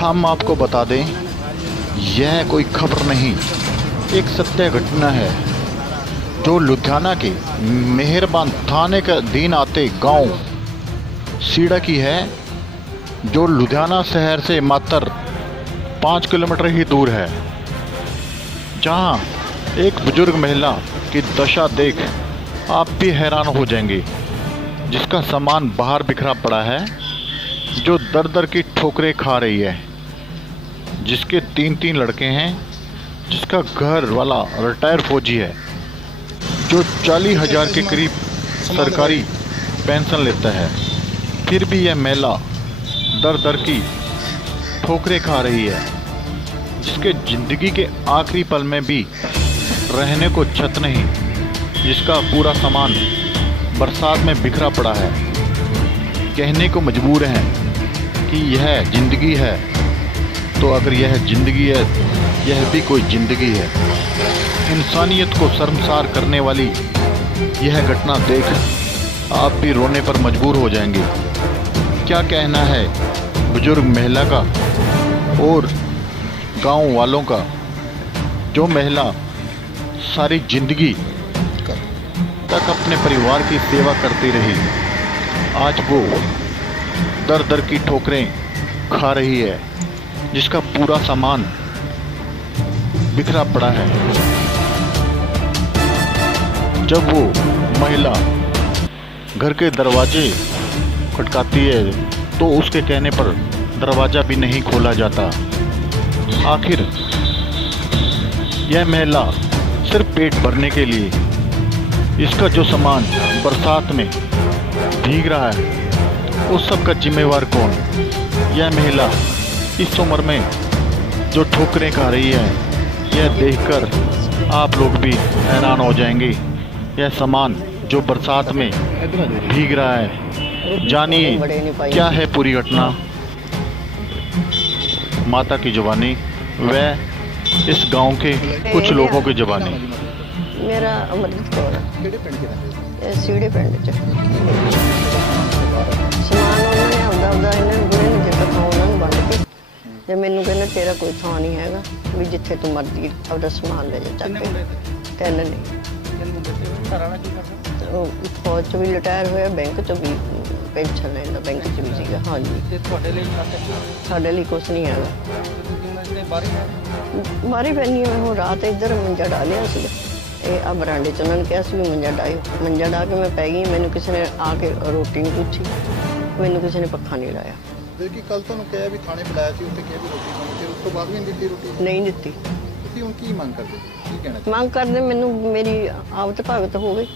हम आपको बता दें, यह कोई खबर नहीं, एक सत्य घटना है जो लुधियाना के मेहरबान थाने के अधीन आते गांव सीड़ा की है, जो लुधियाना शहर से मात्र 5 किलोमीटर ही दूर है। जहां एक बुजुर्ग महिला की दशा देख आप भी हैरान हो जाएंगे, जिसका सामान बाहर बिखरा पड़ा है, जो दर दर की ठोकरें खा रही है, जिसके 3 लड़के हैं, जिसका घर वाला रिटायर फौजी है, जो 40,000 के करीब सरकारी पेंशन लेता है, फिर भी यह महिला दर दर की ठोकरें खा रही है, जिसके ज़िंदगी के आखिरी पल में भी रहने को छत नहीं, जिसका पूरा सामान बरसात में बिखरा पड़ा है। कहने को मजबूर हैं कि यह ज़िंदगी है, तो अगर यह ज़िंदगी है, यह भी कोई ज़िंदगी है। इंसानियत को शर्मसार करने वाली यह घटना देख आप भी रोने पर मजबूर हो जाएंगे। क्या कहना है बुजुर्ग महिला का और गांव वालों का, जो महिला सारी ज़िंदगी तक अपने परिवार की सेवा करती रही, आज वो दर दर की ठोकरें खा रही है, जिसका पूरा सामान बिखरा पड़ा है। जब वो महिला घर के दरवाजे खटकाती है तो उसके कहने पर दरवाज़ा भी नहीं खोला जाता। आखिर यह महिला सिर्फ पेट भरने के लिए, इसका जो सामान बरसात में भीग रहा है, उस सब का जिम्मेवार कौन? यह महिला इस उम्र में जो ठोकरें खा रही है, यह देखकर आप लोग भी हैरान हो जाएंगे। यह सामान जो बरसात में भीग रहा है, जानिए क्या है पूरी घटना। माता की जुबानी व इस गांव के कुछ लोगों की जुबानी। मेरा अमृत कौर सीड़े पिंड च समान उन्होंने आपदा इन्होंने बुढ़े ने जितना था उन्होंने वंड के ते मैनू कहना तेरा कोई थां नहीं हैगा भी जिथे तू मर्जी आपदा समान ले जा चक के। 3 नहीं फौज च भी रिटायर होया, बैंक च भी पेंशन लैंदा, बैंक च भी सीगा। हाँ जी, साडे लई कुछ नहीं हैगा। बारी पैनी मैं हूँ रात इधर मंजा डा लिया सीगा, आ बरांडे च उन्होंने कहा भी मंजा डायो, मंजा डा के मैं पै गई। मैनू किसी ने आके रोटी नहीं पूछी, मैनू किसी ने पक्खा नहीं लाया। कल तो कहा भी थाने बुलाया सी, उत्ते कहा भी रोटी खाओ, फिर उस तो बाद भी नहीं दी रोटी? नहीं दिती। ਤੁਸੀਂ ਹੁਣ ਕੀ ਮੰਗ ਕਰਦੇ, ਕੀ ਕਹਿਣਾ ਚਾਹੁੰਦੇ? ਮੰਗ ਕਰਦੇ ਮੈਨੂੰ ਮੇਰੀ ਆਵਤ ਭਗਤ ਹੋਵੇ,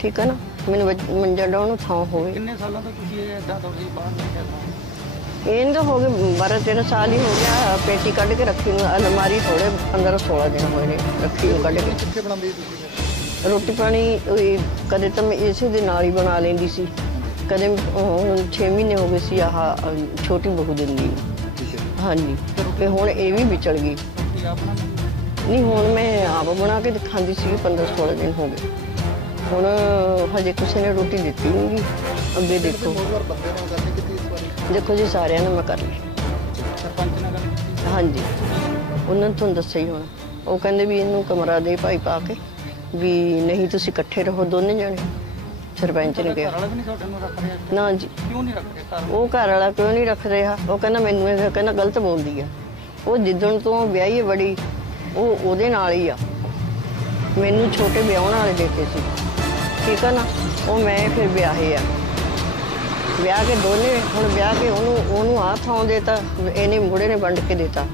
ਠੀਕ ਹੈ ਨਾ, ਮੈਨੂੰ ਮੰਜਾ ਡਾਉਣ ਨੂੰ ਥਾਂ ਹੋਵੇ। ਕਿੰਨੇ ਸਾਲਾਂ ਤੋਂ ਤੁਸੀਂ ਇਹ ਇਦਾਂ ਤੁਸੀਂ ਬਾਹਰ ਨਹੀਂ ਗਿਆ? ਇਹਨਾਂ ਹੋ ਗਏ 12-13 ਸਾਲ ਹੀ ਹੋ ਗਿਆ। ਪੇਟੀ ਕੱਢ ਕੇ ਰੱਖੀ ਨੂੰ, ਅਲਮਾਰੀ ਥੋੜੇ 15-16 ਦਿਨ ਹੋਏ ਨੇ ਰੱਖੀ ਨੂੰ ਕੱਢ ਕੇ। ਕਿੱਥੇ ਬਣਾਉਂਦੇ ਤੁਸੀਂ ਰੋਟੀ ਪਾਣੀ? ਕਦੇ ਤਾਂ ਮੈਂ ਇਸੇ ਦੇ ਨਾਲ ਹੀ ਬਣਾ ਲੈਂਦੀ ਸੀ, ਕਦੇ 6 ਮਹੀਨੇ ਹੋ ਗਏ ਸੀ ਆਹ ਛੋਟੀ ਬਹੂ ਦਿੰਦੀ। ਹਾਂਜੀ, ਤੇ ਹੁਣ ਇਹ ਵੀ ਵਿਚਲ ਗਈ। ਨਹੀਂ ਹੁਣ ਮੈਂ ਆਪ ਬਣਾ ਕੇ ਖਾਂਦੀ ਸੀ। 15-16 ਦਿਨ ਹੋ ਗਏ, ਹੁਣ ਹਜੇ ਕਿਸੇ ਨੇ ਰੋਟੀ ਦਿੱਤੀ ਨਹੀਂ ਗੀ। ਅੱਗੇ ਦੇਖੋ ਦੇਖੋ ਜੀ, ਸਾਰਿਆਂ ਨੇ ਮੈਂ ਕਰ ਲਈ। ਸਰਪੰਚ ਨਾਲ ਗੱਲ ਕੀਤੀ? ਹਾਂਜੀ, ਉਹਨਾਂ ਨੇ ਤੁਹਾਨੂੰ ਦੱਸਿਆ ਹੀ ਹੋਣਾ। ਉਹ ਕਹਿੰਦੇ ਵੀ ਇਹਨੂੰ ਕਮਰਾ ਦੇ ਭਾਈ ਪਾ ਕੇ, ਵੀ ਨਹੀਂ ਤੁਸੀਂ ਇਕੱਠੇ ਰਹੋ ਦੋਨੇ ਜਣੇ। ਸਰਪੰਚ ਨੇ ਕਿਹਾ। ਘਰ ਵਾਲਾ ਵੀ ਨਹੀਂ ਤੁਹਾਡੇ ਨੂੰ ਰੱਖ ਰਿਹਾ? ਨਾ ਜੀ। ਕਿਉਂ ਨਹੀਂ ਰੱਖ ਰਿਹਾ ਘਰ? ਉਹ ਘਰ ਵਾਲਾ ਕਿਉਂ ਨਹੀਂ ਰੱਖ ਰਿਹਾ? ਉਹ ਕਹਿੰਦਾ ਮੈਨੂੰ ਇਹ ਕਹਿੰਦਾ ਗਲਤ ਬੋਲਦੀ ਆ। ਉਹ ਜਿੱਦਣ ਤੋਂ ਵਿਆਹੀ ਹੈ ਬੜੀ, ਉਹ ਉਹਦੇ ਨਾਲ ਹੀ ਆ। ਮੈਨੂੰ ਛੋਟੇ ਵਿਆਹਣ ਵਾਲੇ ਦੇਖੇ ਸੀ, ਠੀਕ ਆ ਨਾ। ਉਹ ਮੈਂ ਫਿਰ ਵਿਆਹੇ ਆ, ਵਿਆਹ ਕੇ ਦੋਨੇ। ਹੁਣ ਵਿਆਹ ਕੇ ਉਹਨੂੰ ਆਹ ਥਾਂ ਦੇਤਾ, ਇਹਨੇ ਮੁੰਡੇ ਨੇ ਵੰਡ ਕੇ ਦੇਤਾ,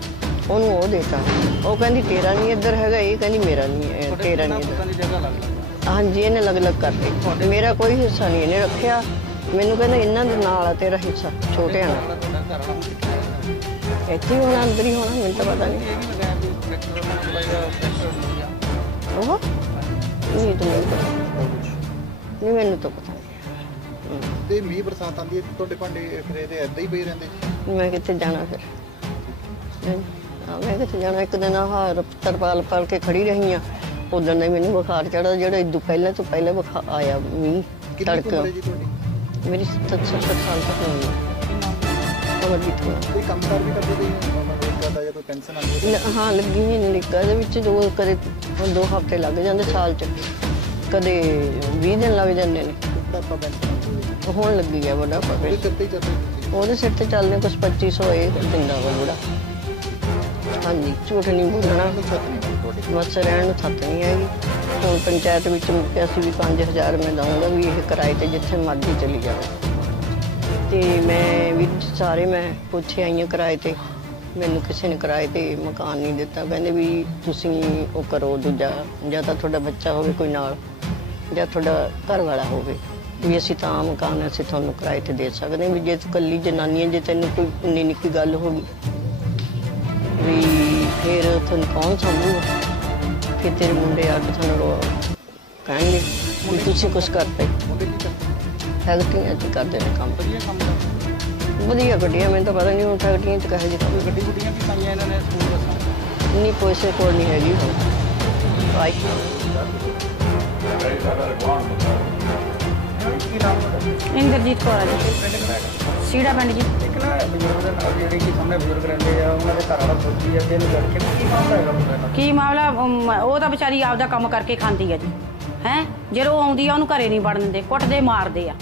ਉਹਨੂੰ ਉਹ ਦੇਤਾ। ਉਹ ਕਹਿੰਦੀ ਤੇਰਾ ਨਹੀਂ ਇੱਧਰ ਹੈਗਾ, ਇਹ ਕਹਿੰਦੀ ਮੇਰਾ ਨਹੀਂ, ਤੇਰਾ ਨਹੀਂ ਇੱਧਰ। ਹਾਂਜੀ, ਇਹਨੇ ਅਲੱਗ-ਅਲੱਗ ਕਰ ਲਈ। ਮੇਰਾ ਕੋਈ ਹਿੱਸਾ ਨਹੀਂ ਇਹਨੇ ਰੱਖਿਆ। ਮੈਨੂੰ ਕਹਿੰਦਾ ਇਹਨਾਂ ਦੇ ਨਾਲ ਆ ਤੇਰਾ ਹਿੱਸਾ, ਛੋਟਿਆਂ ਨਾਲ। ਇੱਥੇ ਹੀ ਹੋਣਾ, ਅੰਦਰ ਹੀ ਹੋਣਾ, ਮੈਨੂੰ ਤਾਂ ਪਤਾ ਨਹੀਂ। ਉਹ ਨਹੀਂ ਤਾਂ ਮੈਨੂੰ ਪਤਾ ਨਹੀਂ, ਮੈਨੂੰ ਤਾਂ ਪਤਾ ਨਹੀਂ। ਤੇ ਮੀਂਹ ਬਰਸਾਤ ਆਉਂਦੀ ਹੈ, ਤੁਹਾਡੇ ਭਾਂਡੇ ਫਿਰ ਇਹਦੇ ਏਦਾਂ ਹੀ ਪਏ ਰਹਿੰਦੇ? ਮੈਂ ਕਿੱਥੇ ਜਾਣਾ ਫਿਰ? ਮੈਂ ਕਿੱਥੇ ਜਾਣਾ? ਇੱਕ ਦਿਨ ਆਹ ਤਰਪਾਲ ਪਾ ਕੇ ਖੜੀ ਰਹੀ ਆ, ਉਦੋਂ ਦਾ ਮੈਨੂੰ ਬੁਖਾਰ ਚੜ੍ਹਦਾ, ਜਿਹੜਾ ਇਦੋਂ ਪਹਿਲਾਂ ਤੋਂ ਪਹਿਲਾਂ ਬੁਖਾਰ ਆਇਆ ਮੀਂਹ ਤੜਕਾ। ਮੇਰੀ 70 ਸਾਲ ਤੱਕ ਹੋਈ ਹੈ। ਅਮਰਜੀਤ ਕੌਰ। ਕੋਈ ਕੰਮਕਾਰ ਵੀ ਕਰਦੇ ਕੋਈ ਨਰੇਗਾ ਦਾ ਜਾਂ ਕੋਈ ਪੈਨਸ਼ਨ ਆਉਂਦੀ ਹੈ? ਹਾਂ ਲੱਗੀ ਹੋਈ ਨਰੇਗਾ ਦੇ ਵਿੱਚ ਜੋ ਕਦੇ 2 ਹਫ਼ਤੇ ਲੱਗ ਜਾਂਦੇ ਸਾਲ 'ਚ, ਕਦੇ 20 ਦਿਨ ਲੱਗ ਜਾਂਦੇ ਨੇ। ਕਿੰਨਾ ਆਪਾਂ ਪੈਨਸ਼ਨ ਆਉਂਦੀ ਹੈ? ਹੁਣ ਲੱਗੀ ਹੈ ਵੱਡਾ ਉਹਦੇ ਪਵੇ, ਸਿਰ ਤੇ ਹੀ ਚੱਲਦੇ ਤੁਸੀਂ? ਉਹਦੇ ਸਿਰ ਤੇ ਚੱਲਦੇ ਕੁਛ 2500 ਇਹ ਦਿੰਦਾ ਵਾ ਬੁੜਾ। ਹਾਂਜੀ ਝੂਠ ਨਹੀਂ ਬੋਲਣਾ, ਨੂੰ ਛੱਤ ਨਹੀਂ ਮਿਲਦੀ ਤੁਹਾਡੀ? ਬਸ ਰਹਿਣ ਨੂੰ ਛੱਤ ਨਹੀਂ ਹੈਗੀ। ਹੁਣ ਪੰਚਾਇਤ ਵਿੱਚ ਮੁੱਕਿਆ ਸੀ ਵੀ 5000 ਮੈਂ ਦਊਂਗਾ ਵੀ ਇਹ ਕਿਰਾਏ ਤੇ ਜਿੱਥੇ ਮਰਜ਼ੀ ਚਲੀ ਜਾਵੇ। ਤੇ ਮੈਂ ਵੀ ਸਾਰੇ ਮੈਂ ਪੁੱਛੇ ਆਈ ਹਾਂ ਕਿਰਾਏ ਤੇ, ਮੈਨੂੰ ਕਿਸੇ ਨੇ ਕਿਰਾਏ ਤੇ ਮਕਾਨ ਨਹੀਂ ਦਿੱਤਾ। ਕਹਿੰਦੇ ਵੀ ਤੁਸੀਂ ਉਹ ਕਰੋ ਦੂਜਾ, ਜਾਂ ਤਾਂ ਤੁਹਾਡਾ ਬੱਚਾ ਹੋਵੇ ਕੋਈ ਨਾਲ, ਜਾਂ ਤੁਹਾਡਾ ਘਰ ਵਾਲਾ ਹੋਵੇ, ਵੀ ਅਸੀਂ ਤਾਂ ਮਕਾਨ ਅਸੀਂ ਤੁਹਾਨੂੰ ਕਿਰਾਏ ਤੇ ਦੇ ਸਕਦੇ ਹਾਂ। ਵੀ ਜੇ ਤੂੰ ਇਕੱਲੀ ਜਨਾਨੀ ਹੈ, ਜੇ ਤੈਨੂੰ ਕੋਈ ਉਨੀ ਨਿੱਕੀ ਗੱਲ ਹੋ ਗਈ ਵੀ ਫਿਰ ਤੁਹਾਨੂੰ ਕੌਣ ਸੰਭੂਗਾ? ਫਿਰ ਤੇਰੇ ਮੁੰਡੇ ਆ ਕੇ ਤੁਹਾਨੂੰ ਕਹਿਣਗੇ ਵੀ ਤੁਸੀਂ ਕੁਛ ਕਰਦੇ। ਮੁੰਡੇ ਕੀ ਕਰਦੇ? ਫੈਕਟਰੀਆਂ 'ਚ ਕਰਦੇ ਨੇ ਕੰਮ, ਵਧੀਆ ਕੰਮ ਕਰਦੇ। ਵਧੀਆ ਗੱਡੀਆਂ, ਮੈਨੂੰ ਤਾਂ ਪਤਾ ਨਹੀਂ ਹੁਣ ਫੈਕਟਰੀਆਂ 'ਚ ਕਹੇ ਜਿਹੇ ਕੰਮ। ਗੱਡੀ ਗੁੱਡੀਆਂ ਵੀ ਪਾਈਆਂ ਇਹਨਾਂ ਨੇ ਸਕੂਲ ਬੱਸਾਂ। ਇੰਨੀ ਪੈਸੇ ਕੋਲ ਨਹੀਂ ਹੈਗੀ ਹੁਣ ਆਈ। ਕੀ ਨਾਮ ਹੈ? ਇੰਦਰਜੀਤ ਕੌਰ ਆ ਜੀ, ਪਿੰਡ ਕਿਹੜਾ? ਸੀੜਾ ਪਿੰਡ ਜੀ। ਇੱਕ ਨਾ ਬਜ਼ੁਰਗ ਦੇ ਨਾਲ ਜਿਹੜੇ ਕਿ ਸਾਹਮਣੇ ਬਜ਼ੁਰਗ ਰਹਿੰਦੇ ਆ, ਉਹਨਾਂ ਦੇ ਘਰ ਵਾਲਾ ਫੌਜੀ ਆ, 3 ਲੜਕੇ ਨੇ, ਕੀ ਮਾਮਲਾ ਹੈਗਾ ਪੂਰਾ ਇਹਨਾਂ ਦਾ? ਕੀ ਮਾਮਲਾ? ਉਹ ਤਾਂ ਵਿਚਾਰੀ ਆਪਦਾ ਕੰਮ ਕਰਕੇ ਖਾਂਦੀ ਆ ਜੀ। ਹੈ ਜਦੋਂ ਉਹ ਆਉਂਦੀ ਆ ਉਹਨੂੰ ਘਰੇ ਨਹੀਂ ਵੜਨ ਦਿੰਦੇ, ਕੁੱਟਦੇ ਮਾਰਦੇ ਆ।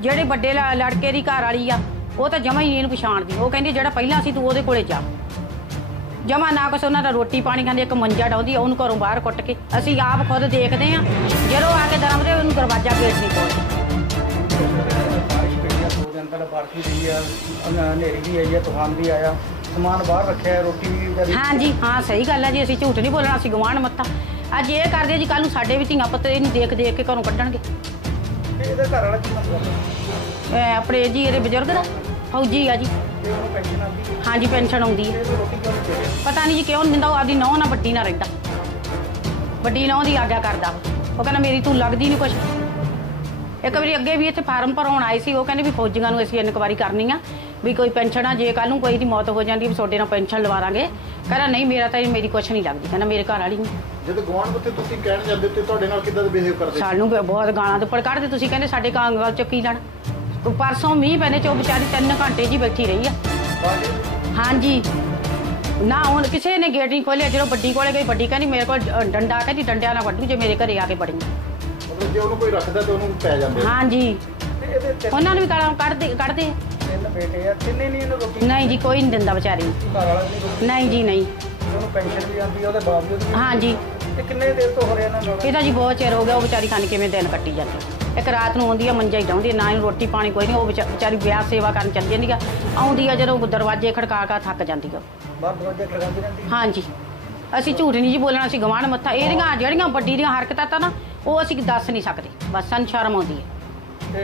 ਜਿਹੜੇ ਵੱਡੇ ਲੜਕੇ ਦੀ ਘਰ ਵਾਲੀ ਆ ਉਹ ਤਾਂ ਜਮਾ ਹੀ ਇਹਨੂੰ ਪਛਾਣਦੀ। ਉਹ ਕਹਿੰਦੀ ਜਿਹੜਾ ਪਹਿਲਾਂ ਸੀ ਤੂੰ ਉਹਦੇ ਕੋਲੇ ਜਾ। ਜਮਾ ਨਾ ਕੁਛ ਉਹਨਾਂ ਦਾ ਰੋਟੀ ਪਾਣੀ ਖਾਂਦੇ, ਇੱਕ ਮੰਜਾ ਡਾਉਂਦੀ ਆ ਉਹਨੂੰ ਘਰੋਂ ਬਾਹਰ ਕੁੱਟ ਕੇ। ਅਸੀਂ ਆਪ ਖੁਦ ਦੇਖਦੇ ਆ, ਜਦੋਂ ਆ ਕੇ ਦਰਮਦੇ ਉਹਨੂੰ ਦਰਵਾਜ਼ਾ ਗੇਟ ਨਹੀਂ ਖੋਲ੍ਹਦੇ। ਬਾਰਿਸ਼ ਪਈ ਆ, 2 ਦਿਨ ਪਹਿਲਾਂ ਬਾਰਿਸ਼ ਵੀ ਰਹੀ ਆ, ਹਨੇਰੀ ਵੀ ਆਈ ਆ, ਤੂਫਾਨ ਵੀ ਆਇਆ, ਸਮਾਨ ਬਾਹਰ ਰੱਖਿਆ, ਰੋਟੀ ਵੀ ਵਿਚਾਰੀ। ਹਾਂਜੀ ਹਾਂ ਸਹੀ ਗੱਲ ਹੈ ਜੀ, ਅਸੀਂ ਝੂਠ ਨਹੀਂ ਬੋਲਣਾ, ਅਸੀਂ ਗਵਾਂਢ ਮੱਥਾ। ਅੱਜ ਇਹ ਕਰਦੇ ਆ ਜੀ, ਕੱਲ ਨੂੰ ਸਾਡੇ ਵੀ ਧੀਆਂ ਪੁੱਤ ਇਹਨੂੰ ਦੇਖ ਦੇਖ ਕੇ ਘਰੋਂ ਕੱਢਣਗੇ। ਇਹਦਾ ਘਰ ਵਾਲਾ ਕੀ ਕੰਮ ਕਰਦਾ? ਆਪਣੇ ਜੀ ਇਹਦੇ ਬਜ਼ੁਰਗ ਦਾ ਫੌਜੀ ਆ ਜੀ। ਤੇ ਉਹਨੂੰ ਪੈਨਸ਼ਨ ਆਉਂਦੀ ਹੈ? ਹਾਂਜੀ ਪੈਨਸ਼ਨ ਆਉਂਦੀ ਹੈ। ਤੇ ਰੋਟੀ ਕਿਉਂ ਨਹੀਂ ਦੇ ਰਹੇ? ਪਤਾ ਨਹੀਂ ਜੀ ਕਿਉਂ ਨਹੀਂ ਦਿੰਦਾ। ਉਹ ਆਪਦੀ ਨਹੁੰ ਨਾਲ ਵੱਡੀ ਨਾਲ ਰਹਿੰਦਾ, ਵੱਡੀ ਨਹੁੰ ਦੀ ਆਗਿਆ ਕਰਦਾ। ਉਹ ਕਹਿੰਦਾ ਮੇਰੀ ਤੂੰ ਲੱਗਦੀ ਨਹੀਂ ਕੁਛ। ਇੱਕ ਵਾਰੀ ਅੱਗੇ ਵੀ ਇੱਥੇ ਫਾਰਮ ਭਰਾਉਣ ਆਏ ਸੀ, ਉਹ ਕਹਿੰਦੇ ਵੀ ਫੌਜੀਆਂ ਨੂੰ ਅਸੀਂ ਇਨਕੁਆਇਰੀ ਕਰਨੀ ਆ ਵੀ ਕੋਈ ਪੈਨਸ਼ਨ ਆ, ਜੇ ਕੱਲ ਨੂੰ ਕੋਈ ਦੀ ਮੌਤ ਹੋ ਜਾਂਦੀ ਵੀ ਤੁਹਾਡੇ ਨਾਲ ਪੈਨਸ਼ਨ ਲਵਾ ਦਾਂਗੇ। ਕਹਿੰਦਾ ਨਹੀਂ ਮੇਰਾ ਤਾਂ ਮੇਰੀ ਕੁਛ ਨਹੀਂ ਲੱਗਦੀ, ਕਹਿੰਦਾ ਮੇਰੇ ਘਰ ਵਾਲੀ ਨਹੀਂ। ਜਦੋਂ ਗਵਾਂਢ ਉੱਤੇ ਤੁਸੀਂ ਕਹਿਣ ਜਾਂਦੇ ਤੇ ਤੁਹਾਡੇ ਨਾਲ ਕਿੱਦਾਂ ਦਾ ਬਿਹੇਵ ਕਰਦੇ? ਸਾਨੂੰ ਬਹੁਤ ਗਾਲਾਂ ਦੇ ਉੱਪਰ ਕੱਢਦੇ। ਤੁਸੀਂ ਕਹਿੰਦੇ ਸਾਡੇ ਕਾਂਗਲ ਚ ਕੀ ਲੈਣਾ? ਪਰਸੋਂ ਮੀਂਹ ਪੈਣੇ ਚ ਉਹ ਵਿਚਾਰੀ 3 ਘੰਟੇ ਜੀ ਬੈਠੀ ਰਹੀ ਆ। ਹਾਂਜੀ ਨਾ ਹੁਣ ਕਿਸੇ ਨੇ ਗੇਟ ਨਹੀਂ ਖੋਲਿਆ। ਜਦੋਂ ਵੱਡੀ ਕੋਲੇ ਗਈ, ਵੱਡੀ ਕਹਿੰਦੀ ਮੇਰੇ ਕੋਲ ਡੰਡਾ, ਕਹਿੰਦੀ ਡੰਡਿਆਂ ਨਾਲ ਵੱਢੂ ਜੇ ਮੇਰੇ ਘਰੇ ਆ ਕੇ ਵੜੀ। ਮਤਲਬ ਜੇ ਉਹਨੂੰ ਕੋਈ ਰੱਖਦਾ ਤੇ ਉਹਨੂੰ ਪੈ ਜਾਂਦੇ? ਹਾਂਜੀ ਤੇ ਇਹਦੇ 3 ਉਹਨਾਂ ਨੂੰ ਵੀ ਗਾਲਾਂ ਕੱਢਦੇ। ਬੇਟੇ ਆ, ਤਿੰਨੇ ਨਹੀਂ ਇਹਨੂੰ ਰੋਟੀ? ਨਹੀਂ ਜੀ ਕੋਈ ਨਹੀਂ ਦਿੰਦਾ ਵਿਚਾਰੀ ਨੂੰ। ਘਰ ਵਾਲਾ ਨਹੀਂ ਰੋਟੀ? ਨਹੀਂ ਜੀ ਨਹੀਂ। ਉਹਨੂੰ ਪੈਨਸ਼ਨ ਵੀ ਆਉਂਦੀ, ਉਹਦੇ ਬਾਵਜੂਦ ਵੀ? ਹਾਂਜੀ ਤੇ ਕਿੰਨੇ ਦੇਰ ਤੋਂ ਹੋ ਰਿਹਾ ਇਹਨਾਂ ਨਾਲ? ਇਹਦਾ ਜੀ ਬਹੁਤ ਚਿਰ ਹੋ ਗਿਆ। ਉਹ ਵਿਚਾਰੀ ਖਾਣ ਕਿਵੇਂ ਦਿਨ ਕੱਟੀ ਜਾਂਦੀ। ਇੱਕ ਰਾਤ ਨੂੰ ਆਉਂਦੀ ਆ, ਮੰਜਾ ਹੀ ਡਾਉਂਦੀ, ਨਾ ਇਹਨੂੰ ਰੋਟੀ ਪਾਣੀ ਕੋਈ ਨਹੀਂ। ਉਹ ਵਿਚਾਰੀ ਵਿਆਹ ਸੇਵਾ ਕਰਨ ਚੱਲ ਜਾਂਦੀ ਆ, ਆਉਂਦੀ ਆ ਜਦੋਂ ਦਰਵਾਜ਼ੇ ਖੜਕਾ ਕੇ ਥੱਕ ਜਾਂਦੀ ਆ। ਬਾਹਰ ਦਰਵਾਜ਼ੇ ਖੜਕਾਉਂਦੀ ਰਹਿੰਦੀ? ਹਾਂਜੀ ਅਸੀਂ ਝੂਠ ਨਹੀਂ ਜੀ ਬੋਲਣਾ, ਅਸੀਂ ਗਵਾਂਢ ਮੱਥਾ। ਇਹਦੀਆਂ ਜਿਹੜੀਆਂ ਵੱਡੀ ਦੀਆਂ ਹਰਕਤਾਂ ਤਾਂ ਨਾ ਉਹ ਅਸੀਂ ਦੱਸ ਨਹੀਂ ਸਕਦੇ, ਬਸ ਸਾਨੂੰ ਸ਼ਰਮ ਆਉਂਦੀ ਹੈ। ਤੇ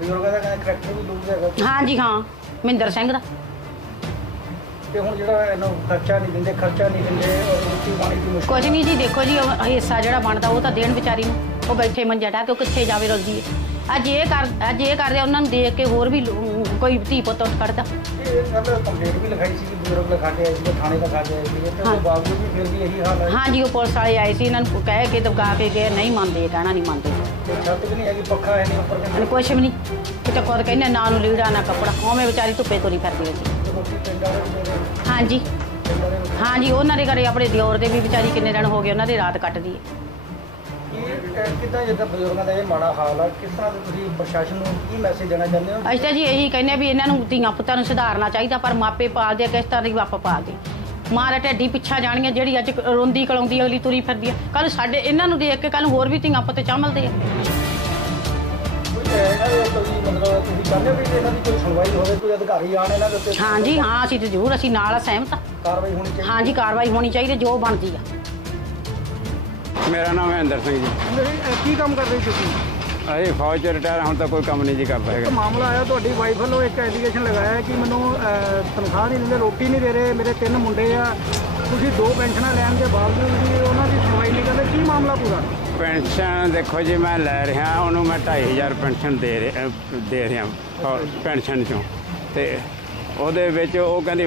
ਬਜ਼ੁਰਗਾਂ ਦਾ ਕਹਿੰਦਾ ਕਰੈਕਟਰ ਵੀ ਲੂਜ਼ ਹੈਗਾ। ਹਾਂਜੀ ਹਾਂ ਮਹਿੰਦਰ ਸਿੰਘ ਦਾ। ਤੇ ਹੁਣ ਜਿਹੜਾ ਇਹਨੂੰ ਖਰਚਾ ਨਹੀਂ ਦਿੰਦੇ ਔਰ ਰੋਟੀ ਪਾਣੀ ਦੀ ਮੁਸ਼ਕਲ। ਕੁਝ ਨਹੀਂ ਜੀ, ਦੇਖੋ ਜੀ ਉਹ ਹਿੱਸਾ ਜਿਹੜਾ ਬਣਦਾ ਉਹ ਤਾਂ ਦੇਣ ਵਿਚਾਰੀ ਨੂੰ। ਉਹ ਬੈਠੇ ਮੰਜਾ ਢਾ ਕੇ ਉਹ ਕਿੱਥੇ ਜਾਵੇ ਰੋਜ਼ੀ ਹੈ। ਅੱਜ ਇਹ ਕਰਦੇ ਉਹਨਾਂ ਨੂੰ ਦੇਖ ਕੇ ਹੋਰ ਵੀ ਕੋਈ ਧੀ ਪੁੱਤ ਉੱਠ ਖੜਦਾ। ਇਹ ਕੱਲ੍ਹ ਕੰਪਲੇਂਟ ਵੀ ਲਿਖਾਈ ਸੀ, ਬਜ਼ੁਰਗ ਲਿਖਾ ਕੇ ਆਏ ਸੀ, ਥਾਣੇ ਲਿਖਾ ਕੇ ਆਏ ਸੀ, ਤੇ ਉਹਦੇ ਬਾਵਜੂਦ ਵੀ ਫਿਰ ਵੀ ਇਹੀ ਹਾਲ ਹੈ। ਹਾਂਜੀ ਉਹ ਪੁਲਿਸ ਵਾਲੇ ਆਏ ਸੀ, ਇਹਨਾਂ ਨੂੰ ਕਹਿ ਕੇ ਦਬਕਾ ਕੇ ਗਏ, ਨਹੀਂ ਮੰਨਦੇ, ਕਹਿਣਾ ਨਹੀਂ ਮੰਨਦੇ। ਤੇ ਛੱਤ ਵੀ ਨਹੀਂ ਹੈਗੀ, ਪੱਖਾ ਹੈ ਨਹੀਂ ਉੱਪਰ। ਇਹਨੂੰ ਕੁਛ ਵੀ ਨਹੀਂ, ਕਿਤੇ ਖੁਦ ਕਹਿੰਦੇ ਨਾ ਨੂੰ ਲੀੜਾ ਨਾ ਕੱਪੜਾ, ਉਵੇਂ ਵਿਚਾਰੀ ਧੁੱਪੇ ਤੁਰੀ ਫਿਰਦੀ ਹੈ ਜੀ। ਰੋਟੀ ਪਿੰਡ ਵਾਲੇ ਵੀ ਦੇ ਰਹੇ? ਹਾਂਜੀ ਪਿੰਡ ਵਾਲੇ ਰੋਟੀ? ਹਾਂਜੀ ਉਹਨਾਂ ਦੇ ਘਰੇ ਆਪਣੇ ਦਿਓਰ ਦੇ ਵੀ ਵਿਚਾਰੀ ਕਿੰਨੇ ਦਿਨ ਹੋ ਗਏ ਉਹਨਾਂ ਦੀ ਰਾਤ ਕੱਟਦੀ ਹੈ। ਕਿੱਦਾਂ ਜਿੱਦਾਂ ਬਜ਼ੁਰਗਾਂ ਦਾ ਇਹ ਮਾੜਾ ਹਾਲ ਆ, ਕਿਸ ਤਰ੍ਹਾਂ ਤੁਸੀਂ ਪ੍ਰਸ਼ਾਸਨ ਨੂੰ ਕੀ ਮੈਸੇਜ ਦੇਣਾ ਚਾਹੁੰਦੇ ਹੋ? ਅਸੀਂ ਤਾਂ ਜੀ ਇਹੀ ਕਹਿੰਦੇ ਵੀ ਇਹਨਾਂ ਨੂੰ ਧੀਆਂ ਪੁੱਤਾਂ ਨੂੰ ਸੁਧਾਰਨਾ ਚਾਹੀਦਾ, ਪਰ ਮਾਪੇ ਪਾਲਦੇ ਆ ਕਿਸ ਤਰ੍ਹਾਂ ਦੀ ਬਾਪ ਪਾਲਦੇ। ਮਾਂ ਦਾ ਢੱਡੀ ਪਿੱਛਾ ਜਾਣੀਆਂ, ਜਿਹੜੀ ਅੱਜ ਰੋਂਦੀ ਕਲਾਉਂਦੀ ਅਗਲੀ ਤੁਰੀ ਫਿਰਦੀ ਆ, ਕੱਲ ਸਾਡੇ ਇਹਨਾਂ ਨੂੰ ਦੇਖ ਕੇ ਕੱਲ ਹੋਰ ਵੀ ਧੀਆਂ ਪੁੱਤ ਚਾਂਬਲਦੇ ਆ। ਮਤਲਬ ਤੁਸੀਂ ਚਾਹੁੰਦੇ ਹੋ ਵੀ ਇਹਨਾਂ ਦੀ ਕੋਈ ਸੁਣਵਾਈ ਹੋਵੇ, ਕੋਈ ਅਧਿਕਾਰੀ ਆਣ ਇਹਨਾਂ ਦੇ ਉੱਤੇ? ਹਾਂਜੀ ਹਾਂ ਅਸੀਂ ਤਾਂ ਜ਼ਰੂਰ, ਅਸੀਂ ਨਾਲ ਸਹਿਮਤ ਆ। ਕਾਰਵਾਈ ਹੋਣੀ ਚਾਹੀਦੀ? ਹਾਂਜੀ ਕਾਰਵਾਈ ਹੋਣੀ ਚਾਹੀਦੀ ਜੋ ਬਣਦੀ ਆ। ਮੇਰਾ ਨਾਮ ਹੈ ਇੰਦਰ ਸਿੰਘ ਜੀ। ਕੀ ਕੰਮ ਕਰਦੇ ਤੁਸੀਂ? ਅਸੀਂ ਫੌਜ 'ਚ ਰਿਟਾਇਰ, ਹੁਣ ਤਾਂ ਕੋਈ ਕੰਮ ਨਹੀਂ ਜੀ ਕਰਦਾ ਇੱਕ ਹੈਗਾ। ਮਾਮਲਾ ਆਇਆ, ਤੁਹਾਡੀ ਵਾਈਫ ਵੱਲੋਂ ਇੱਕ ਐਲੀਗੇਸ਼ਨ ਲਗਾਇਆ ਹੈ ਕਿ ਮੈਨੂੰ ਤਨਖਾਹ ਨਹੀਂ ਦਿੰਦੇ, ਰੋਟੀ ਨਹੀਂ ਦੇ ਰਹੇ, ਮੇਰੇ 3 ਮੁੰਡੇ ਆ, ਤੁਸੀਂ 2 ਪੈਨਸ਼ਨਾਂ ਲੈਣ ਦੇ ਬਾਵਜੂਦ ਵੀ ਉਹਨਾਂ ਦੀ ਸੁਣਵਾਈ ਨਹੀਂ ਕਰਦੇ। ਕੀ ਮਾਮਲਾ ਪੂਰਾ? ਪੈਨਸ਼ਨ ਦੇਖੋ ਜੀ, ਮੈਂ ਲੈ ਰਿਹਾ, ਉਹਨੂੰ ਮੈਂ 2500 ਪੈਨਸ਼ਨ ਦੇ ਰਿਹਾ ਪੈਨਸ਼ਨ 'ਚੋਂ, ਤੇ ਉਹਦੇ ਵਿੱਚ ਉਹ ਕਹਿੰਦੀ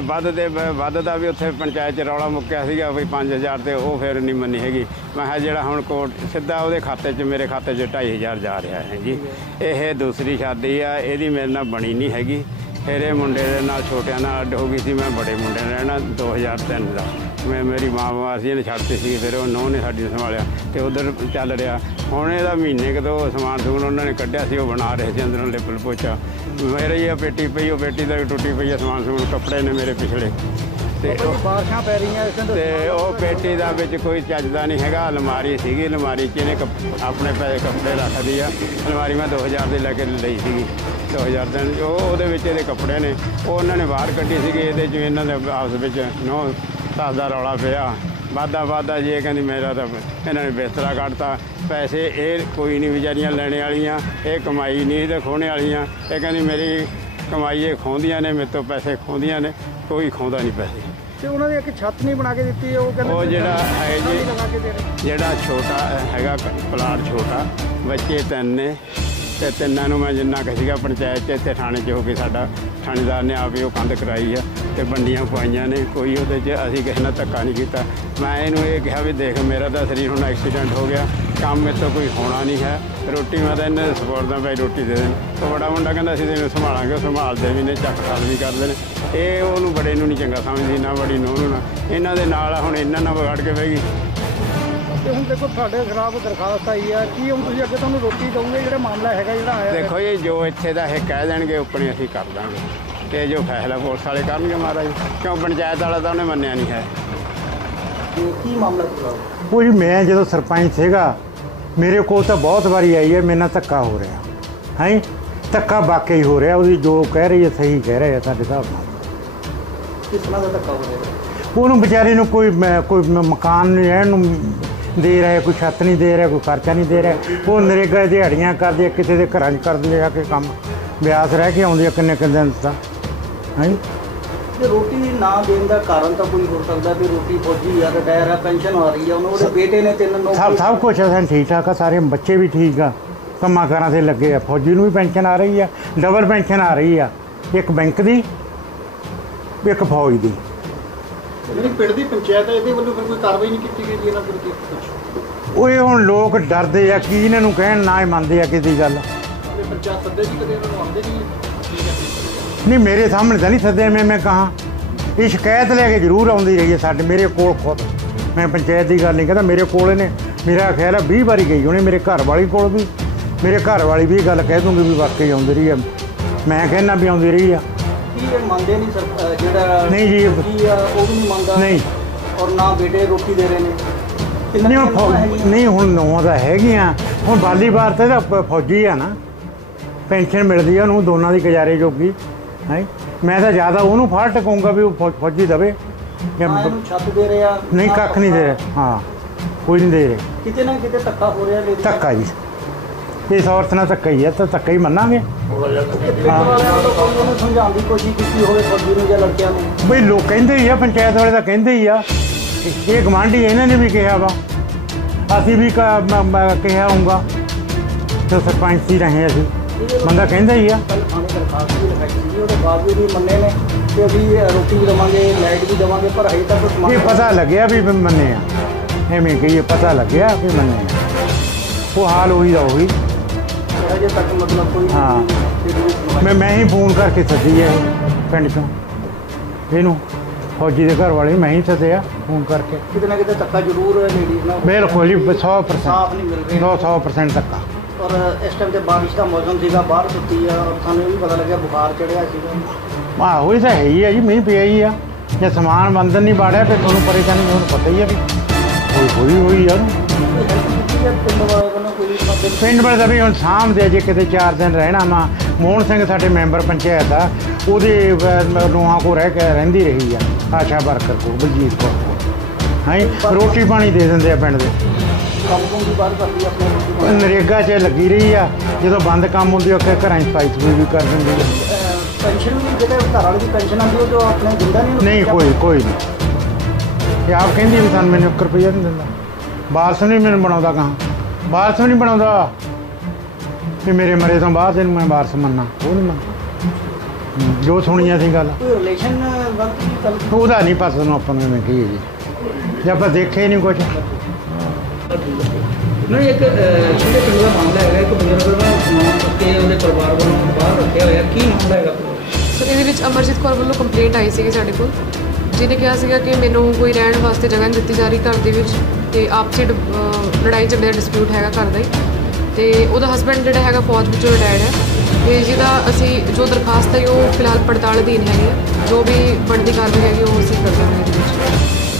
ਵੱਧ ਦਾ ਵੀ ਉੱਥੇ ਪੰਚਾਇਤ 'ਚ ਰੌਲਾ ਮੁੱਕਿਆ ਸੀਗਾ ਵੀ 5000, ਤੇ ਉਹ ਫਿਰ ਨਹੀਂ ਮੰਨੀ ਹੈਗੀ। ਮੈਂ ਕਿਹਾ ਜਿਹੜਾ ਹੁਣ ਕੋਰਟ ਸਿੱਧਾ ਉਹਦੇ ਖਾਤੇ 'ਚ, ਮੇਰੇ ਖਾਤੇ 'ਚ 2500 ਜਾ ਰਿਹਾ ਹੈ ਜੀ। ਇਹ ਦੂਸਰੀ ਸ਼ਾਦੀ ਆ, ਇਹਦੀ ਮੇਰੇ ਨਾਲ ਬਣੀ ਨਹੀਂ ਹੈਗੀ। ਫਿਰ ਇਹ ਮੁੰਡੇ ਦੇ ਨਾਲ ਛੋਟਿਆਂ ਨਾਲ ਅੱਡ ਹੋ ਗਈ ਸੀ। ਮੈਂ ਬੜੇ ਮੁੰਡੇ ਨਾਲ ਰਹਿਣਾ 2003 ਦਾ। ਮੇਰੀ ਮਾਂ ਬਿਮਾਰ ਸੀ, ਇਹਨੇ ਛੱਡਤੇ ਸੀ, ਫਿਰ ਉਹ ਨੂੰਹ ਨੇ ਸਾਡੀ ਸੰਭਾਲਿਆ ਤੇ ਉਧਰ ਚੱਲ ਰਿਹਾ। ਹੁਣ ਇਹਦਾ ਮਹੀਨੇ ਕੁ ਤੋਂ ਸਮਾਨ ਸਮੂਨ ਉਹਨਾਂ ਨੇ ਕੱਢਿਆ ਸੀ, ਉਹ ਬਣਾ ਰਹੇ ਸੀ ਅੰਦਰੋਂ ਲਿਪਲ ਪੋਚਾ। ਮੇਰੇ ਹੀ ਆ ਪੇਟੀ ਪਈ, ਉਹ ਪੇਟੀ ਦਾ ਵੀ ਟੁੱਟੀ ਪਈ ਆ, ਸਮਾਨ ਸਮੂਨ ਕੱਪੜੇ ਨੇ ਮੇਰੇ ਪਿਛਲੇ ਤੇ ਬਾਰਿਸ਼ਾਂ ਪੈ ਰਹੀਆਂ ਤੇ ਉਹ ਪੇਟੀ ਦਾ ਵਿੱਚ ਕੋਈ ਚੱਜਦਾ ਨਹੀਂ ਹੈਗਾ। ਅਲਮਾਰੀ ਸੀਗੀ, ਅਲਮਾਰੀ 'ਚ ਇਹਨੇ ਆਪਣੇ ਪੈਸੇ ਕੱਪੜੇ ਰੱਖਦੀ ਆ। ਅਲਮਾਰੀ ਮੈਂ 2000 ਦੀ ਲੈ ਕੇ ਲਈ ਸੀਗੀ, 2000 ਦਿਨ ਉਹਦੇ ਵਿੱਚ ਇਹਦੇ ਕੱਪੜੇ ਨੇ, ਉਹ ਉਹਨਾਂ ਨੇ ਬਾਹਰ ਕੱਢੀ ਸੀਗੀ। ਇਹਦੇ 'ਚ ਇਹਨਾਂ ਦੇ ਆਪਸ ਵਿੱਚ ਨੌ ਸੱਸ ਦਾ ਰੌਲਾ ਪਿਆ, ਵਾਧਾ ਜੀ। ਇਹ ਕਹਿੰਦੀ ਮੇਰਾ ਤਾਂ ਇਹਨਾਂ ਨੇ ਬਿਸਤਰਾ ਕੱਢਤਾ। ਪੈਸੇ ਇਹ ਕੋਈ ਨਹੀਂ ਵਿਚਾਰੀਆਂ ਲੈਣੇ ਵਾਲੀਆਂ, ਇਹ ਕਮਾਈ ਨਹੀਂ ਤੇ ਖੋਹਣੇ ਵਾਲੀਆਂ। ਇਹ ਕਹਿੰਦੀ ਮੇਰੀ ਕਮਾਈ ਇਹ ਖੋਹਦੀਆਂ ਨੇ, ਮੇਰੇ ਤੋਂ ਪੈਸੇ ਖੋਹਦੀਆਂ ਨੇ, ਕੋਈ ਖੋਹਦਾ ਨਹੀਂ ਪੈਸੇ। ਤੇ ਉਹਨਾਂ ਦੀ ਇੱਕ ਛੱਤ ਨਹੀਂ ਬਣਾ ਕੇ ਦਿੱਤੀ, ਉਹ ਕਹਿੰਦੇ ਉਹ ਜਿਹੜਾ ਹੈ ਜੀ, ਜਿਹੜਾ ਛੋਟਾ ਹੈਗਾ ਪਲਾਟ ਛੋਟਾ, ਬੱਚੇ 3 ਨੇ ਤੇ 3 ਨੂੰ ਮੈਂ ਜਿੰਨਾ ਕੁ ਸੀਗਾ ਪੰਚਾਇਤ 'ਚ ਇੱਥੇ ਥਾਣੇ 'ਚ ਹੋ ਕੇ ਸਾਡਾ ਥਾਣੇਦਾਰ ਨੇ ਆਪ ਹੀ ਉਹ ਕੰਧ ਕਰਾਈ ਆ ਤੇ ਵੰਡੀਆਂ ਪਵਾਈਆਂ ਨੇ। ਕੋਈ ਉਹਦੇ 'ਚ ਅਸੀਂ ਕਿਸੇ ਨਾਲ ਧੱਕਾ ਨਹੀਂ ਕੀਤਾ। ਮੈਂ ਇਹਨੂੰ ਇਹ ਕਿਹਾ ਵੀ ਦੇਖ ਮੇਰਾ ਤਾਂ ਸਰੀਰ ਹੁਣ ਐਕਸੀਡੈਂਟ ਹੋ ਗਿਆ, ਕੰਮ ਮੇਰੇ ਤੋਂ ਕੋਈ ਹੋਣਾ ਨਹੀਂ ਹੈ, ਰੋਟੀ ਮੈਂ ਤਾਂ ਇਹਨਾਂ ਦੇ ਸਪੋਰਟ ਦਾ ਭਾਈ ਰੋਟੀ ਦੇ ਦੇਣ। ਤਾਂ ਬੜਾ ਮੁੰਡਾ ਕਹਿੰਦਾ ਅਸੀਂ ਤੈਨੂੰ ਸੰਭਾਲਾਂਗੇ, ਉਹ ਸੰਭਾਲਦੇ ਵੀ ਨੇ, ਚੱਕ ਖਾਲ ਵੀ ਕਰਦੇ ਨੇ। ਇਹ ਉਹਨੂੰ ਬੜੇ ਨੂੰ ਨਹੀਂ ਚੰਗਾ ਸਮਝਦੀ, ਨਾ ਬੜੀ ਨੂੰਹ ਨੂੰ ਨਾ ਇਹਨਾਂ ਦੇ ਨਾਲ। ਹੁਣ ਇਹਨਾਂ ਨਾਲ ਵਿਗੜ ਕੇ ਬਹਿ ਗਈ। ਤੇ ਹੁਣ ਦੇਖੋ ਤੁਹਾਡੇ ਖਿਲਾਫ ਦਰਖਾਸਤ ਆਈ ਆ, ਕੀ ਹੁਣ ਤੁਸੀਂ ਅੱਗੇ ਤੁਹਾਨੂੰ ਰੋਟੀ ਦਓਗੇ? ਜਿਹੜਾ ਮਾਮਲਾ ਹੈਗਾ ਜਿਹੜਾ ਆਇਆ ਦੇਖੋ ਜੀ, ਜੋ ਇੱਥੇ ਦਾ ਇਹ ਕਹਿ ਦੇਣਗੇ ਉੱਪਰ ਅਸੀਂ ਕਰ ਦਾਂਗੇ ਤੇ ਜੋ ਫੈਸਲਾ ਪੁਲਿਸ ਵਾਲੇ ਕਰਨਗੇ ਮਹਾਰਾਜ, ਕਿਉਂ ਪੰਚਾਇਤ ਵਾਲਾ ਤਾਂ ਉਹਨੇ ਮੰਨਿਆ ਨਹੀਂ ਹੈ। ਕੀ ਮਾਮਲਾ ਪੂਰਾ? ਉਹ ਜੀ ਮੈਂ ਜਦੋਂ ਸਰਪੰਚ ਸੀਗਾ ਮੇਰੇ ਕੋਲ ਤਾਂ ਬਹੁਤ ਵਾਰੀ ਆਈ ਹੈ, ਮੇਰੇ ਨਾਲ ਧੱਕਾ ਹੋ ਰਿਹਾ ਹੈ। ਧੱਕਾ ਵਾਕਈ ਹੋ ਰਿਹਾ, ਉਹਦੀ ਜੋ ਕਹਿ ਰਹੀ ਹੈ ਸਹੀ ਕਹਿ ਰਿਹਾ ਸਾਡੇ ਹਿਸਾਬ ਨਾਲ। ਕਿਸ ਤਰ੍ਹਾਂ ਦਾ ਧੱਕਾ ਹੋ ਰਿਹਾ? ਉਹਨੂੰ ਵਿਚਾਰੇ ਨੂੰ ਕੋਈ ਮਕਾਨ ਨਹੀਂ ਰਹਿਣ ਨੂੰ ਦੇ ਰਿਹਾ, ਕੋਈ ਛੱਤ ਨਹੀਂ ਦੇ ਰਿਹਾ, ਕੋਈ ਖਰਚਾ ਨਹੀਂ ਦੇ ਰਿਹਾ। ਉਹ ਨਰੇਗਾ ਦਿਹਾੜੀਆਂ ਕਰਦੇ, ਕਿਸੇ ਦੇ ਘਰਾਂ 'ਚ ਕਰਦੇ ਆ ਕੇ ਕੰਮ, ਬਿਆਸ ਰਹਿ ਕੇ ਆਉਂਦੇ ਆ ਕਿੰਨੇ ਦਿਨ ਤਾਂ ਹੈ। ਤੇ ਰੋਟੀ ਨਾ ਦੇਣ ਦਾ ਕਾਰਨ ਤਾਂ ਕੋਈ ਹੋ ਸਕਦਾ ਵੀ ਰੋਟੀ ਫੌਜੀ ਆ, ਰਿਟਾਇਰ ਆ, ਪੈਨਸ਼ਨ ਆ ਰਹੀ ਆ, ਉਹਦੇ ਬੇਟੇ ਨੇ 3 ਨੌਕਰੀ। ਸਭ ਕੁਛ ਅਸਾਂ ਠੀਕ ਠਾਕ ਆ, ਸਾਰੇ ਬੱਚੇ ਵੀ ਠੀਕ ਆ, ਕੰਮਾਂ ਕਾਰਾਂ 'ਤੇ ਲੱਗੇ ਆ। ਫੌਜੀ ਨੂੰ ਵੀ ਪੈਨਸ਼ਨ ਆ ਰਹੀ ਆ, ਡਬਲ ਪੈਨਸ਼ਨ ਆ ਰਹੀ ਆ, ਇੱਕ ਬੈਂਕ ਦੀ ਇੱਕ ਫੌਜ ਦੀ। ਜਿਹੜੀ ਪਿੰਡ ਦੀ ਪੰਚਾਇਤ ਹੈ, ਇਹਦੇ ਵੱਲੋਂ ਫਿਰ ਕੋਈ ਕਾਰਵਾਈ ਨਹੀਂ ਕੀਤੀ ਗਈ ਇਹਨਾਂ ਵਿਰੁੱਧ ਕੁਝ? ਉਹ ਇਹ ਹੁਣ ਲੋਕ ਡਰਦੇ ਆ, ਕੀ ਇਹਨਾਂ ਨੂੰ ਕਹਿਣ, ਨਾ ਹੀ ਮੰਨਦੇ ਆ ਕਿਸੇ ਦੀ ਗੱਲ। ਪੰਚਾਇਤ ਸੱਦੇ ਜੀ ਕਦੇ ਉਹਨਾਂ ਨੂੰ ਆਉਂਦੇ ਨਹੀਂ? ਨਹੀਂ ਮੇਰੇ ਸਾਹਮਣੇ ਤਾਂ ਨਹੀਂ ਸੱਦਿਆ। ਮੈਂ ਕਹਾਂ ਇਹ ਸ਼ਿਕਾਇਤ ਲੈ ਕੇ ਜ਼ਰੂਰ ਆਉਂਦੀ ਰਹੀ ਹੈ ਸਾਡੇ ਮੇਰੇ ਕੋਲ ਖੁਦ। ਮੈਂ ਪੰਚਾਇਤ ਦੀ ਗੱਲ ਨਹੀਂ ਕਹਿੰਦਾ, ਮੇਰੇ ਕੋਲ ਇਹਨੇ ਮੇਰਾ ਖਿਆਲ ਹੈ 20 ਵਾਰੀ ਗਈ ਉਹਨੇ, ਮੇਰੇ ਘਰ ਵਾਲੀ ਕੋਲ ਵੀ। ਮੇਰੇ ਘਰ ਵਾਲੀ ਵੀ ਇਹ ਗੱਲ ਕਹਿ ਦੂੰਗੀ ਵੀ ਵਾਕਈ ਆਉਂਦੀ ਰਹੀ ਆ, ਮੈਂ ਕਹਿੰਦਾ ਵੀ ਆਉਂਦੀ ਰਹੀ ਆ। ਕੀ ਇਹ ਮੰਨਦੇ ਨਹੀਂ ਸਰ? ਜਿਹੜਾ ਨਹੀਂ ਜੀ, ਕੀ ਆ ਉਹ ਵੀ ਨਹੀਂ ਮੰਨਦਾ? ਨਹੀਂ। ਔਰ ਨਾ ਬੇਟੇ ਰੋਟੀ ਦੇ ਰਹੇ ਨੇ? ਨਹੀਂ ਹੁਣ ਨਹੀਂ, ਹੁਣ ਨੌਂ ਦਾ ਹੈਗੀਆਂ। ਹੁਣ ਬਾਲੀ ਬਾਰ ਤੇ ਤਾਂ ਫੌਜੀ ਆ ਨਾ, ਪੈਨਸ਼ਨ ਮਿਲਦੀ ਆ ਉਹਨੂੰ, ਦੋਨਾਂ ਦੀ ਗੁਜ਼ਾਰੇ ਜੋਗੀ ਹੈ। ਮੈਂ ਤਾਂ ਜ਼ਿਆਦਾ ਉਹਨੂੰ ਫਾੜ ਟਕਾਉਂਗਾ ਵੀ ਉਹ ਫੌਜੀ ਦਵੇ। ਇਹਨੂੰ ਛੱਤ ਦੇ ਰਹੇ ਆ? ਨਹੀਂ, ਕੱਖ ਨਹੀਂ ਦੇ ਰਹੇ। ਹਾਂ, ਕੋਈ ਨਹੀਂ ਦੇ ਰਹੇ। ਕਿਤੇ ਨਾ ਕਿਤੇ ਧੱਕਾ ਹੋ ਰਿਹਾ ਲੇਡੀ? ਧੱਕਾ ਜੀ, ਇਸ ਔਰਤ ਨਾਲ ਧੱਕਾ ਹੀ ਹੈ, ਤਾਂ ਧੱਕਾ ਹੀ ਮੰਨਾਂਗੇ। ਪਿੰਡ ਵਾਲਿਆਂ ਵੱਲੋਂ ਕੋਈ ਉਹਨੂੰ ਸਮਝਾਉਣ ਦੀ ਕੋਸ਼ਿਸ਼ ਕੀਤੀ ਹੋਵੇ ਫੌਜੀ ਨੂੰ ਜਾਂ ਲੜਕਿਆਂ ਨੂੰ? ਬਈ ਲੋਕ ਕਹਿੰਦੇ ਹੀ ਆ, ਪੰਚਾਇਤ ਵਾਲੇ ਤਾਂ ਕਹਿੰਦੇ ਹੀ ਆ, ਇਹ ਗਵਾਂਢੀ ਇਹਨਾਂ ਨੇ ਵੀ ਕਿਹਾ ਵਾ, ਅਸੀਂ ਵੀ ਕਿਹਾ ਹੋਊਗਾ, ਤੇ ਸਰਪੰਚ ਹੀ ਰਹੇ ਅਸੀਂ, ਬੰਦਾ ਕਹਿੰਦਾ ਹੀ ਆ। ਕੱਲ੍ਹ ਥਾਣੇ ਦਰਖਾਸਤ ਵੀ ਲਿਖਾਈ ਸੀ, ਉਹਦੇ ਬਾਵਜੂਦ ਵੀ ਮੰਨੇ ਨੇ ਕਿ ਅਸੀਂ ਰੋਟੀ ਵੀ ਦੇਵਾਂਗੇ, ਲਾਈਟ ਵੀ ਦੇਵਾਂਗੇ, ਪਰ ਹਜੇ ਤੱਕ ਇਹ ਪਤਾ ਲੱਗਿਆ ਵੀ ਮੰਨੇ ਆ, ਐਵੇਂ ਕਹੀਏ ਪਤਾ ਲੱਗਿਆ ਵੀ ਮੰਨੇ ਆ। ਉਹ ਹਾਲ ਉਹੀ ਦਾ ਉਹੀ। ਹਜੇ ਤੱਕ ਮਤਲਬ ਕੋਈ ਹਾਂ, ਮੈਂ ਹੀ ਫੋਨ ਕਰਕੇ ਸੱਦੀ ਹੈ ਪਿੰਡ ਚੋਂ ਇਹਨੂੰ, ਫੌਜੀ ਦੇ ਘਰ ਵਾਲੇ ਮੈਂ ਹੀ ਸੱਦਿਆ ਫੋਨ ਕਰਕੇ। ਕਿਤੇ ਨਾ ਕਿਤੇ ਧੱਕਾ ਜ਼ਰੂਰ ਹੈ ਲੇਡੀਜ਼ ਨਾਲ। ਬਿਲਕੁਲ ਜੀ, 100% ਸਾਫ਼ ਨਹੀਂ ਮਿਲ ਰਹੇ। 100% ਧੱਕਾ। ਔਰ ਇਸ ਟਾਈਮ ਤੇ ਬਾਰਿਸ਼ ਦਾ ਮੌਸਮ ਸੀਗਾ, ਬਾਹਰ ਸੁੱਤੀ ਆ, ਔਰ ਸਾਨੂੰ ਇਹ ਵੀ ਪਤਾ ਲੱਗਿਆ ਬੁਖਾਰ ਚੜਿਆ ਸੀਗਾ। ਆਹੋ ਇਹ ਤਾਂ ਹੈ ਹੀ ਆ ਜੀ, ਮੀਂਹ ਪਿਆ ਹੀ ਆ। ਜੇ ਸਮਾਨ ਬੰਦਰ ਨਹੀਂ ਬਾੜਿਆ ਫਿਰ ਤੁਹਾਨੂੰ ਪਰੇਸ਼ਾਨੀ ਤੁਹਾਨੂੰ ਪਤਾ ਹੀ ਆ ਵੀ ਹੋਈ ਆ। ਪਿੰਡ ਵਾਲੇ ਦਾ ਵੀ ਹੁਣ ਸਾਂਭਦੇ ਜੇ ਕਿਤੇ 4 ਦਿਨ ਰਹਿਣਾ ਵਾ। ਮੋਹਨ ਸਿੰਘ ਸਾਡੇ ਮੈਂਬਰ ਪੰਚਾਇਤ ਆ, ਉਹਦੇ ਲੋਹਾਂ ਕੋਲ ਰਹਿ ਕੇ ਰਹਿੰਦੀ ਰਹੀ ਆ, ਆਸ਼ਾ ਵਰਕਰ ਕੋਲ, ਬਲਜੀਤ ਕੌਰ ਕੋਲ ਹੈ। ਰੋਟੀ ਪਾਣੀ ਦੇ ਦਿੰਦੇ ਆ ਪਿੰਡ ਦੇ। ਨਰੇਗਾ 'ਚ ਲੱਗੀ ਰਹੀ ਆ, ਜਦੋਂ ਬੰਦ ਕੰਮ ਹੁੰਦੀ ਆ ਘਰਾਂ 'ਚ ਸਫਾਈ ਵੀ ਕਰ ਦਿੰਦੀ ਆ। ਪੈਨਸ਼ਨ ਵੀ ਜਿਹੜੇ ਘਰ ਵਾਲੇ ਦੀ ਪੈਨਸ਼ਨ ਆਉਂਦੀ ਉਹ ਜੋ ਆਪਣੇ ਦਿੰਦਾ ਨਹੀਂ? ਨਹੀਂ, ਕੋਈ ਨਹੀਂ। ਇਹ ਆਪ ਕਹਿੰਦੀ ਵੀ ਸਾਨੂੰ ਮੈਨੂੰ 1 ਰੁਪਈਆ ਨਹੀਂ ਦਿੰਦਾ। ਵਾਰਸ ਨਹੀਂ ਮੈਨੂੰ ਬਣਾਉਂਦਾ, ਕਹਾਂ ਵਾਰਸ ਵੀ ਨਹੀਂ ਬਣਾਉਂਦਾ ਵੀ ਮੇਰੇ ਮਰੇ ਤੋਂ ਬਾਅਦ ਇਹਨੂੰ ਮੈਂ ਵਾਰਸ ਮੰਨਾਂ, ਉਹ ਨਹੀਂ ਮੰਨ। ਜੋ ਸੁਣੀਆਂ ਸੀ ਗੱਲ, ਕੋਈ ਰਿਲੇਸ਼ਨ ਗਲਤ ਉਹਦਾ ਨਹੀਂ ਪਤਾ ਤੁਹਾਨੂੰ ਆਪਾਂ ਨੂੰ, ਐਵੇਂ ਕਹੀਏ ਜੀ, ਜੇ ਆਪਾਂ ਦੇਖੇ ਨਹੀਂ ਕੁਛ। ਨਹੀਂ, ਇੱਕ ਜਿਹੜੇ ਪਿੰਡ ਦਾ ਮਾਮਲਾ ਹੈਗਾ, ਇੱਕ ਬਜ਼ੁਰਗ ਨੂੰ ਸਮਾਨ ਕੇ ਉਹਦੇ ਪਰਿਵਾਰ ਵੱਲੋਂ ਬਾਹਰ ਰੱਖਿਆ ਹੋਇਆ, ਕੀ ਮਾਮਲਾ ਹੈਗਾ? ਸਰ ਇਹਦੇ ਵਿੱਚ ਅਮਰਜੀਤ ਕੌਰ ਵੱਲੋਂ ਕੰਪਲੇਂਟ ਆਈ ਸੀਗੀ ਸਾਡੇ ਕੋਲ, ਜਿਹਨੇ ਕਿਹਾ ਸੀਗਾ ਕਿ ਮੈਨੂੰ ਕੋਈ ਰਹਿਣ ਵਾਸਤੇ ਜਗ੍ਹਾ ਨਹੀਂ ਦਿੱਤੀ ਜਾ ਰਹੀ ਘਰ ਦੇ ਵਿੱਚ, ਤੇ ਆਪਸੀ ਲੜਾਈ ਝਗੜੇ ਦਾ ਡਿਸਪਿਊਟ ਹੈਗਾ ਘਰ ਦਾ ਹੀ, ਤੇ ਉਹਦਾ ਹਸਬੈਂਡ ਜਿਹੜਾ ਹੈਗਾ ਫੌਜ ਵਿੱਚੋਂ ਰਿਟਾਇਰਡ ਹੈ, ਤੇ ਜਿਹਦਾ ਅਸੀਂ ਜੋ ਦਰਖਾਸਤ ਹੈ ਉਹ ਫਿਲਹਾਲ ਪੜਤਾਲ ਅਧੀਨ ਹੈਗੀ ਹੈ, ਜੋ ਵੀ ਬਣਦੀ ਕਾਰਵਾਈ ਹੈਗੀ ਉਹ ਅਸੀਂ ਕਰ ਦਾਂਗੇ ਇਹਦੇ ਵਿੱਚ।